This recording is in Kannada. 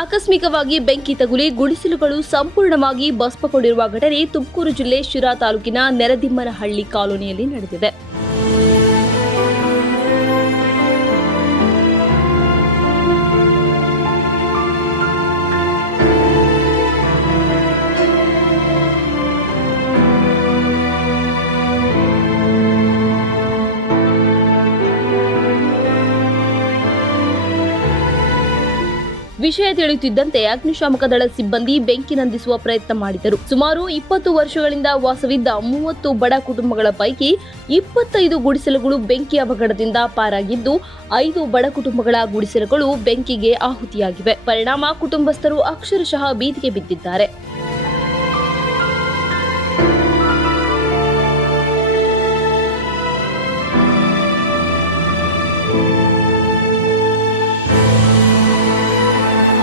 ಆಕಸ್ಮಿಕವಾಗಿ ಬೆಂಕಿ ತಗುಲಿ ಗುಡಿಸಲುಗಳು ಸಂಪೂರ್ಣವಾಗಿ ಭಸ್ಮಗೊಂಡಿರುವ ಘಟನೆ ತುಮಕೂರು ಜಿಲ್ಲೆ ಶಿರಾ ತಾಲೂಕಿನ ನೆರದಿಮ್ಮನಹಳ್ಳಿ ಕಾಲೋನಿಯಲ್ಲಿ ನಡೆದಿದೆ. ವಿಷಯ ತಿಳಿಯುತ್ತಿದ್ದಂತೆ ಅಗ್ನಿಶಾಮಕ ದಳ ಸಿಬ್ಬಂದಿ ಬೆಂಕಿ ನಂದಿಸುವ ಪ್ರಯತ್ನ ಮಾಡಿದರು. ಸುಮಾರು 20 ವರ್ಷಗಳಿಂದ ವಾಸವಿದ್ದ 30 ಬಡ ಕುಟುಂಬಗಳ ಪೈಕಿ 25 ಗುಡಿಸಲುಗಳು ಬೆಂಕಿ ಅವಘಡದಿಂದ ಪಾರಾಗಿದ್ದು 5 ಬಡ ಕುಟುಂಬಗಳ ಗುಡಿಸಲುಗಳು ಬೆಂಕಿಗೆ ಆಹುತಿಯಾಗಿವೆ. ಪರಿಣಾಮ ಕುಟುಂಬಸ್ಥರು ಅಕ್ಷರಶಃ ಬೀದಿಗೆ ಬಿದ್ದಿದ್ದಾರೆ.